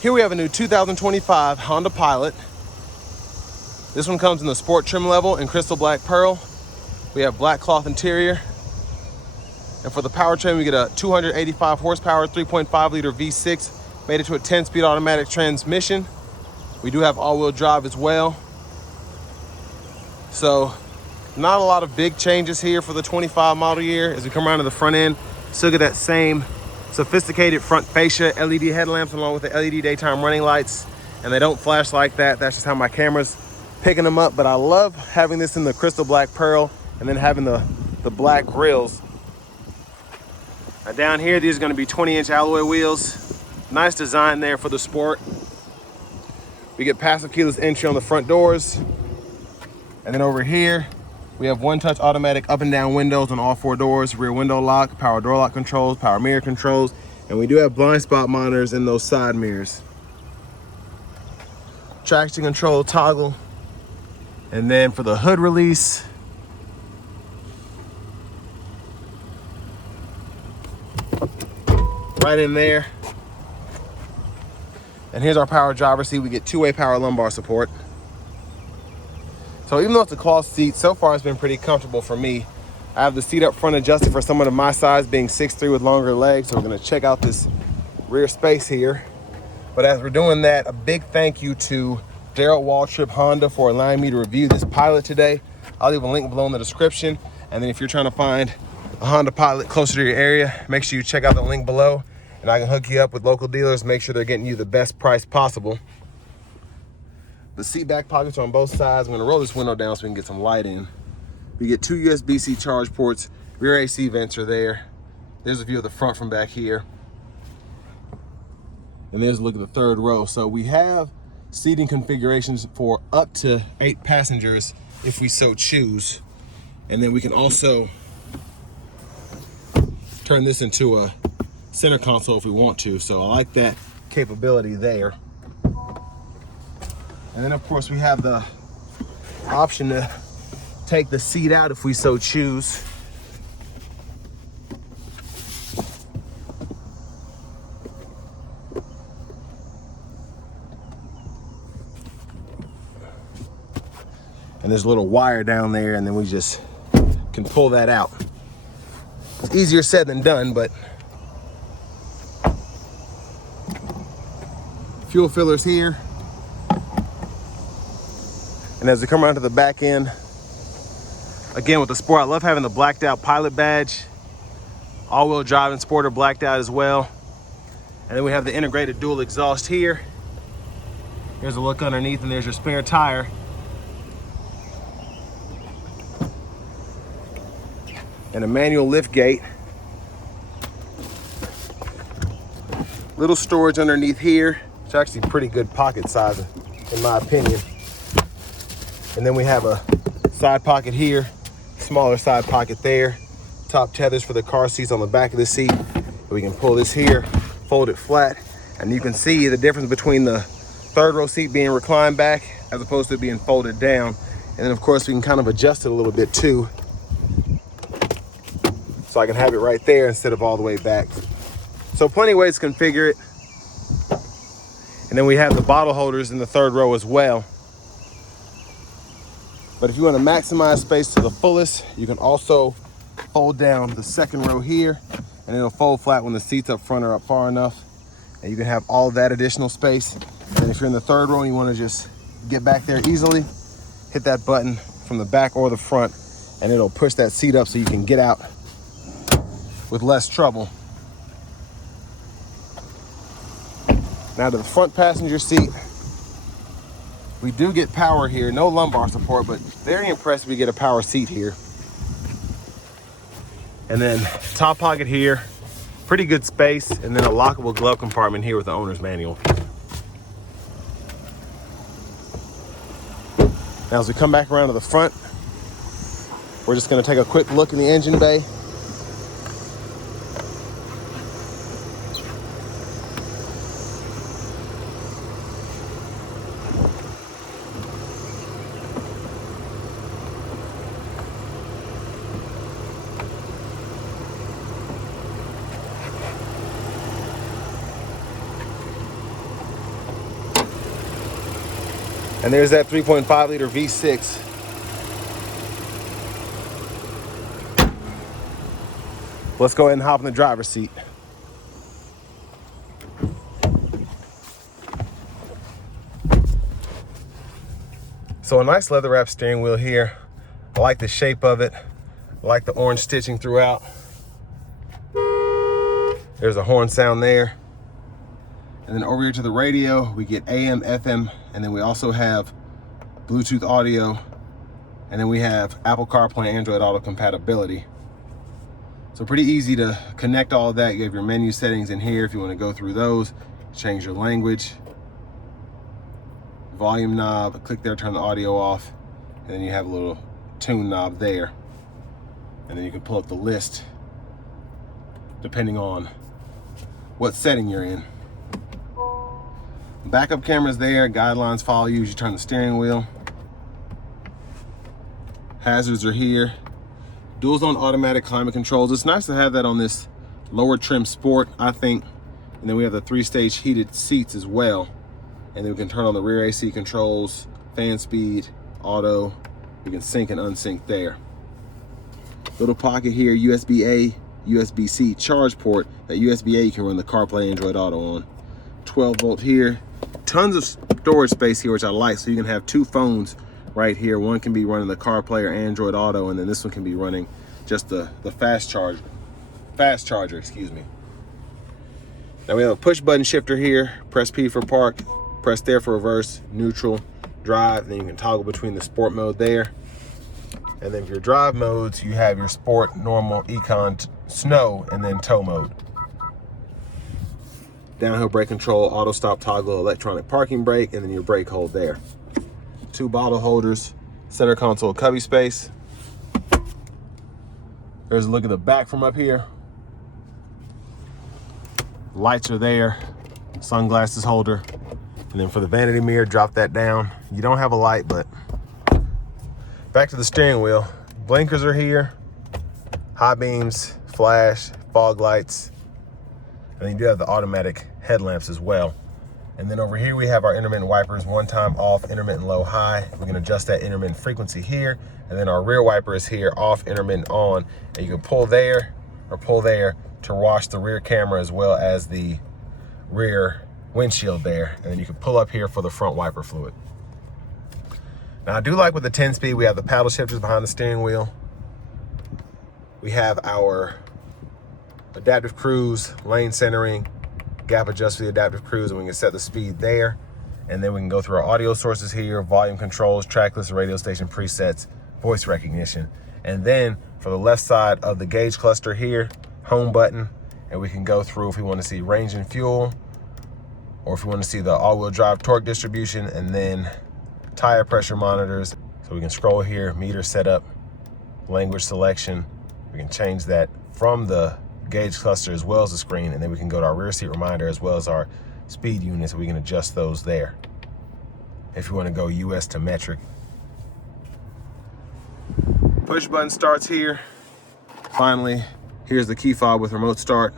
Here we have a new 2025 Honda Pilot. This one comes in the sport trim level in crystal black pearl. We have black cloth interior. And for the powertrain, we get a 285 horsepower, 3.5 liter V6, made it to a 10-speed automatic transmission. We do have all-wheel drive as well. So not a lot of big changes here for the 25 model year. As we come around to the front end, still get that same sophisticated front fascia LED headlamps along with the LED daytime running lights. And they don't flash like that. That's just how my camera's picking them up. But I love having this in the crystal black pearl and then having the black grills. Now down here, these are going to be 20-inch alloy wheels. Nice design there for the sport. We get passive keyless entry on the front doors. And then over here, we have one-touch automatic up and down windows on all 4 doors, rear window lock, power door lock controls, power mirror controls, and we do have blind spot monitors in those side mirrors. Traction control toggle. And then for the hood release, right in there. And here's our power driver's seat. We get 2-way power lumbar support. So even though it's a cloth seat, so far it's been pretty comfortable for me. I have the seat up front adjusted for someone of my size, being 6'3" with longer legs. So we're gonna check out this rear space here. But as we're doing that, a big thank you to Daryl Waltrip Honda for allowing me to review this Pilot today. I'll leave a link below in the description. And then if you're trying to find a Honda Pilot closer to your area, make sure you check out the link below and I can hook you up with local dealers, make sure they're getting you the best price possible. The seat back pockets are on both sides. I'm gonna roll this window down so we can get some light in. We get 2 USB-C charge ports, rear AC vents are there. There's a view of the front from back here. And there's a look at the third row. So we have seating configurations for up to 8 passengers if we so choose. And then we can also turn this into a center console if we want to. So I like that capability there. And then of course we have the option to take the seat out if we so choose. And there's a little wire down there and then we just can pull that out. It's easier said than done, but fuel fillers here. And as we come around to the back end, again with the Sport, I love having the blacked out Pilot badge. All-wheel drive and Sport are blacked out as well. And then we have the integrated dual exhaust here. Here's a look underneath and there's your spare tire. And a manual lift gate. Little storage underneath here. It's actually pretty good pocket size in my opinion. And then we have a side pocket here, smaller side pocket there. Top tethers for the car seats on the back of the seat. We can pull this here, fold it flat, and you can see the difference between the third row seat being reclined back as opposed to being folded down. And then of course we can kind of adjust it a little bit too. So I can have it right there instead of all the way back. So plenty of ways to configure it. And then we have the bottle holders in the third row as well. But if you want to maximize space to the fullest, you can also fold down the second row here and it'll fold flat when the seats up front are up far enough. And you can have all of that additional space. And if you're in the third row and you want to just get back there easily, hit that button from the back or the front and it'll push that seat up so you can get out with less trouble. Now to the front passenger seat. We do get power here, no lumbar support, but very impressed we get a power seat here. And then top pocket here, pretty good space, and then a lockable glove compartment here with the owner's manual. Now as we come back around to the front, we're just gonna take a quick look in the engine bay. And there's that 3.5 liter V6. Let's go ahead and hop in the driver's seat. So a nice leather wrap steering wheel here. I like the shape of it. I like the orange stitching throughout. There's a horn sound there. And then over here to the radio, we get AM, FM, and then we also have Bluetooth audio. And then we have Apple CarPlay and Android Auto compatibility. So pretty easy to connect all of that. You have your menu settings in here if you want to go through those. Change your language. Volume knob, click there, turn the audio off. And then you have a little tune knob there. And then you can pull up the list depending on what setting you're in. Backup cameras there, guidelines follow you as you turn the steering wheel. Hazards are here. Dual zone automatic climate controls. It's nice to have that on this lower trim Sport, I think. And then we have the 3-stage heated seats as well. And then we can turn on the rear AC controls, fan speed, auto. We can sync and unsync there. Little pocket here, USB-A, USB-C charge port. That USB-A you can run the CarPlay Android Auto on. 12 volt here. Tons of storage space here, which I like. So you can have 2 phones right here. One can be running the CarPlay or Android Auto, and then this one can be running just the fast charger, excuse me. Now we have a push button shifter here. Press P for park, press there for reverse, neutral, drive, and then you can toggle between the sport mode there. And then for your drive modes, you have your sport, normal, econ, snow, and then tow mode. Downhill brake control, auto stop toggle, electronic parking brake, and then your brake hold there. 2 bottle holders, center console cubby space. There's a look at the back from up here. Lights are there, sunglasses holder. And then for the vanity mirror, drop that down. You don't have a light, but back to the steering wheel. Blinkers are here, high beams, flash, fog lights. And then you do have the automatic headlamps as well. And then over here we have our intermittent wipers, 1 time off, intermittent low, high. We can adjust that intermittent frequency here. And then our rear wiper is here, off, intermittent on. And you can pull there or pull there to wash the rear camera as well as the rear windshield there. And then you can pull up here for the front wiper fluid. Now I do like with the 10-speed, we have the paddle shifters behind the steering wheel. We have our adaptive cruise, lane centering, gap adjust for the adaptive cruise, and we can set the speed there. And then we can go through our audio sources here, volume controls, track list, radio station presets, voice recognition. And then for the left side of the gauge cluster here, home button, and we can go through if we want to see range and fuel, or if we want to see the all-wheel drive torque distribution, and then tire pressure monitors. So we can scroll here, meter setup, language selection. We can change that from the gauge cluster as well as the screen, and then we can go to our rear seat reminder as well as our speed units, and we can adjust those there if you want to go US to metric. Push button starts here. Finally, here's the key fob with remote start.